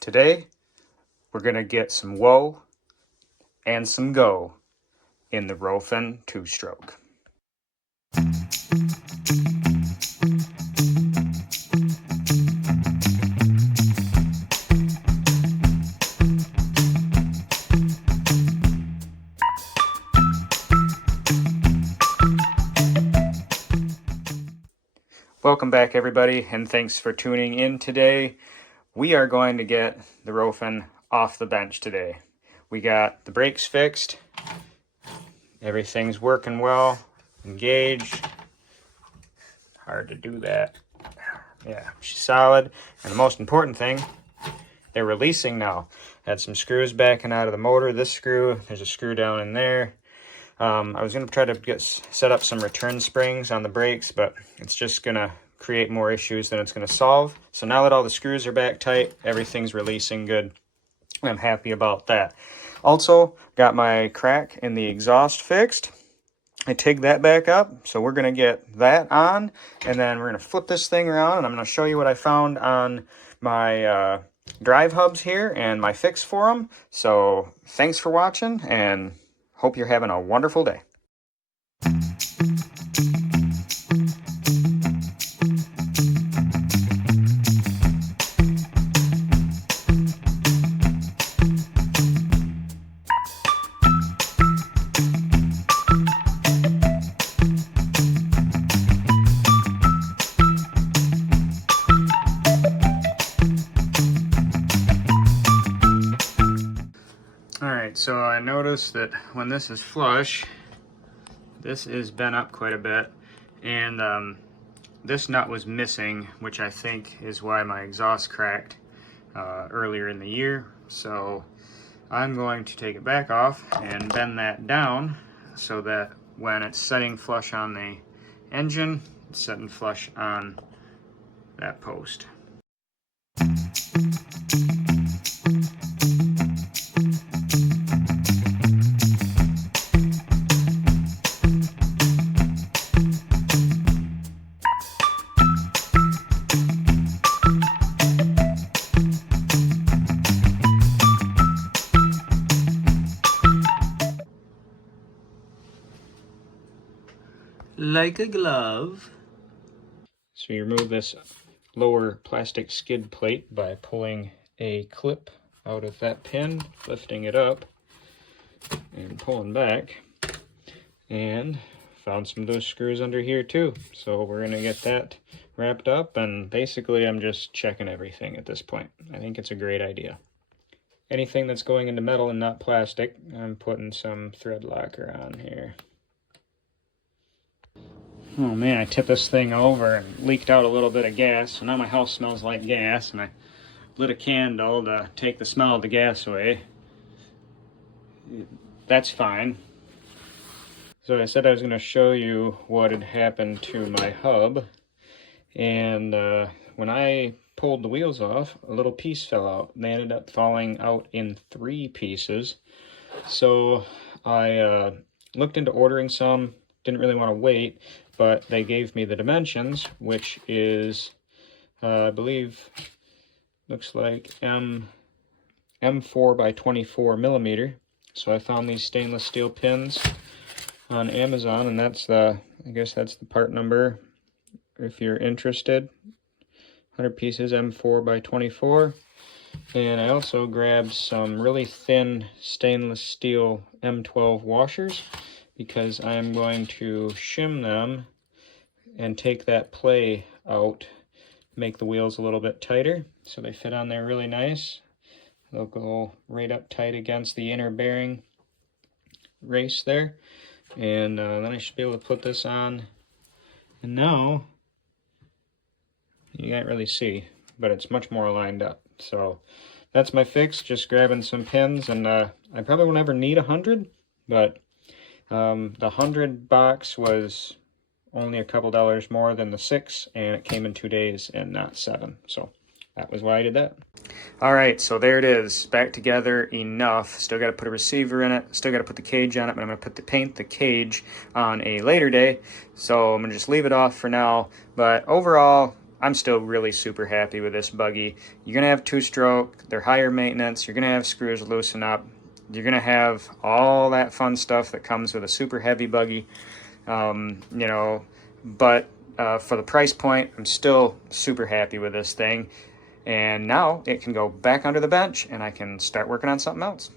Today, we're going to get some whoa and some go in the Rovan 2-stroke. Welcome back, everybody, and thanks for tuning in today. We are going to get the Rovan off the bench today. We got the brakes fixed. Everything's working well. Engaged. Hard to do that. Yeah, she's solid. And the most important thing, they're releasing now. Had some screws backing out of the motor. This screw, there's a screw down in there. I was going to try to set up some return springs on the brakes, but it's just going to create more issues than it's going to solve. So now that all the screws are back tight, everything's releasing good. I'm happy about that. Also, got my crack in the exhaust fixed. I tigged that back up, so we're going to get that on, and then we're going to flip this thing around, and I'm going to show you what I found on my drive hubs here and my fix for them. So thanks for watching, and hope you're having a wonderful day. Alright, so I noticed that when this is flush, this is bent up quite a bit, and this nut was missing, which I think is why my exhaust cracked earlier in the year. So I'm going to take it back off and bend that down so that when it's setting flush on the engine, it's setting flush on that post. Like a glove. So you remove this lower plastic skid plate by pulling a clip out of that pin, lifting it up, and pulling back. And found some of those screws under here too. So we're going to get that wrapped up, and basically I'm just checking everything at this point. I think it's a great idea. Anything that's going into metal and not plastic, I'm putting some thread locker on here. Oh man, I tipped this thing over and leaked out a little bit of gas, so now my house smells like gas, and I lit a candle to take the smell of the gas away. That's fine. So I said I was going to show you what had happened to my hub, and when I pulled the wheels off, a little piece fell out. They ended up falling out in 3 pieces. So I looked into ordering some, didn't really want to wait, but they gave me the dimensions, which is, I believe, looks like M4 by 24 millimeter. So I found these stainless steel pins on Amazon, and that's I guess that's the part number if you're interested. 100 pieces, M4 by 24. And I also grabbed some really thin stainless steel M12 washers, because I am going to shim them and take that play out, make the wheels a little bit tighter so they fit on there really nice. They'll go right up tight against the inner bearing race there, and then I should be able to put this on. And now you can't really see, but it's much more lined up. So that's my fix, just grabbing some pins, and I probably won't ever need 100, but the 100 box was only a couple dollars more than the 6, and it came in 2 days and not 7. So that was why I did that. All right, so there it is, back together enough. Still got to put a receiver in it, still got to put the cage on it, but I'm going to paint the cage on a later day. So I'm going to just leave it off for now. But overall, I'm still really super happy with this buggy. You're gonna have two-stroke, they're higher maintenance, you're gonna have screws loosen up, you're gonna have all that fun stuff that comes with a super heavy buggy, you know, but for the price point, I'm still super happy with this thing. And now it can go back under the bench and I can start working on something else.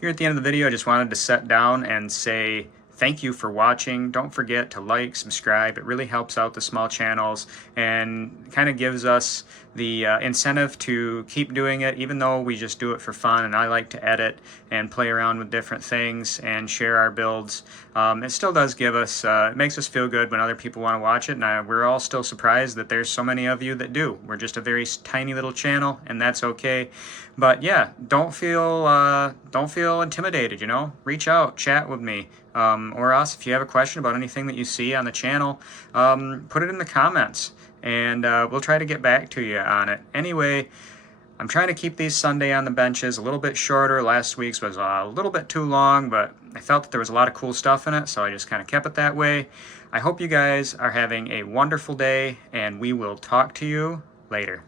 Here at the end of the video, I just wanted to sit down and say thank you for watching. Don't forget to like, subscribe. It really helps out the small channels and kind of gives us the incentive to keep doing it, even though we just do it for fun and I like to edit and play around with different things and share our builds. It still does give us, it makes us feel good when other people want to watch it, and we're all still surprised that there's so many of you that do. We're just a very tiny little channel, and that's okay. But yeah, don't feel intimidated, you know? Reach out, chat with me. Or us, if you have a question about anything that you see on the channel, put it in the comments, and we'll try to get back to you on it. Anyway, I'm trying to keep these Sunday on the benches a little bit shorter. Last week's was a little bit too long, but I felt that there was a lot of cool stuff in it, so I just kind of kept it that way. I hope you guys are having a wonderful day, and we will talk to you later.